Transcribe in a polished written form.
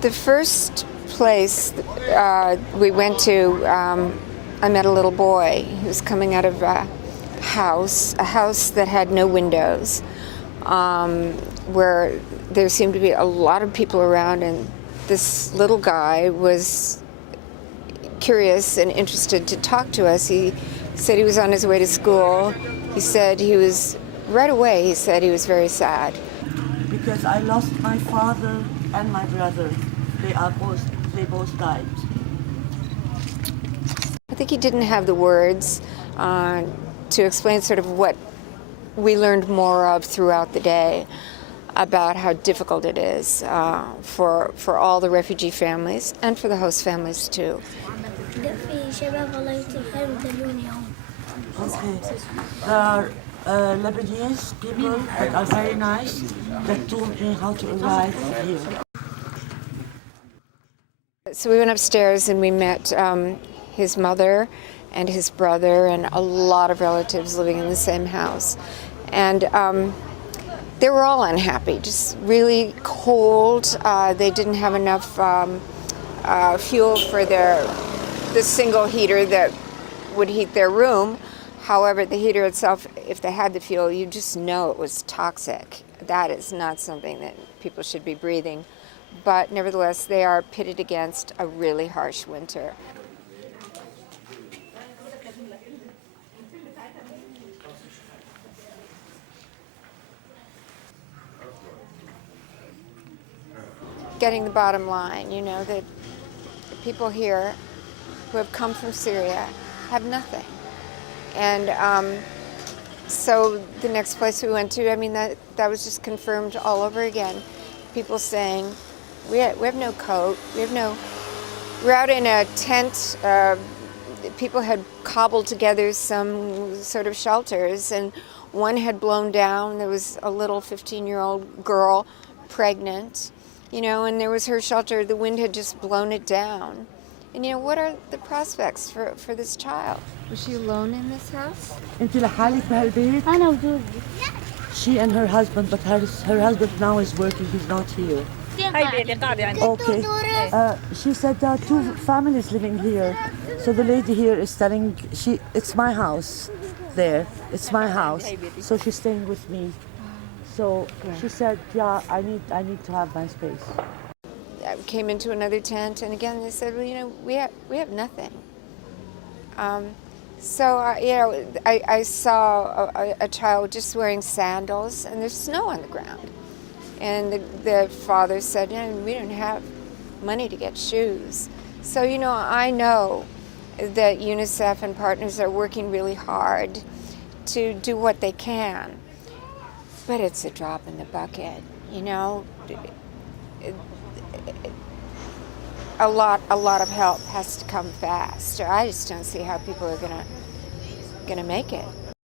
The first place we went to, I met a little boy who was coming out of a house that had no windows, where there seemed to be a lot of people around, and this little guy was curious and interested to talk to us. He said he was on his way to school. He said he was, right away, he said he was very sad. Because I lost my father and my brother. They both died. I think he didn't have the words to explain sort of what we learned more of throughout the day about how difficult it is for all the refugee families and for the host families too. Okay. There are Lebanese people that are very nice that told me how to arrive here. So we went upstairs and we met his mother and his brother and a lot of relatives living in the same house. And they were all unhappy, just really cold. They didn't have enough fuel for the single heater that would heat their room. However, the heater itself, if they had the fuel, you just know it was toxic. That is not something that people should be breathing. But nevertheless, they are pitted against a really harsh winter. Getting the bottom line, you know, that the people here who have come from Syria have nothing. And so the next place we went to, I mean, that was just confirmed all over again. People saying, we have no coat, we're out in a tent. People had cobbled together some sort of shelters, and one had blown down. There was a little 15-year-old girl, pregnant, you know, and there was her shelter. The wind had just blown it down. And, you know, what are the prospects for this child? Was she alone in this house? She and her husband, but her husband now is working, he's not here. Okay. She said there are two families living here. So the lady here is telling, it's my house there. It's my house. So she's staying with me. So she said, yeah, I need to have my space. I came into another tent, and again they said, well, you know, we have nothing. So you know, I saw a child just wearing sandals, and there's snow on the ground. And the father said, yeah, we don't have money to get shoes. So, you know, I know that UNICEF and partners are working really hard to do what they can. But it's a drop in the bucket, you know. A lot of help has to come fast. I just don't see how people are gonna make it.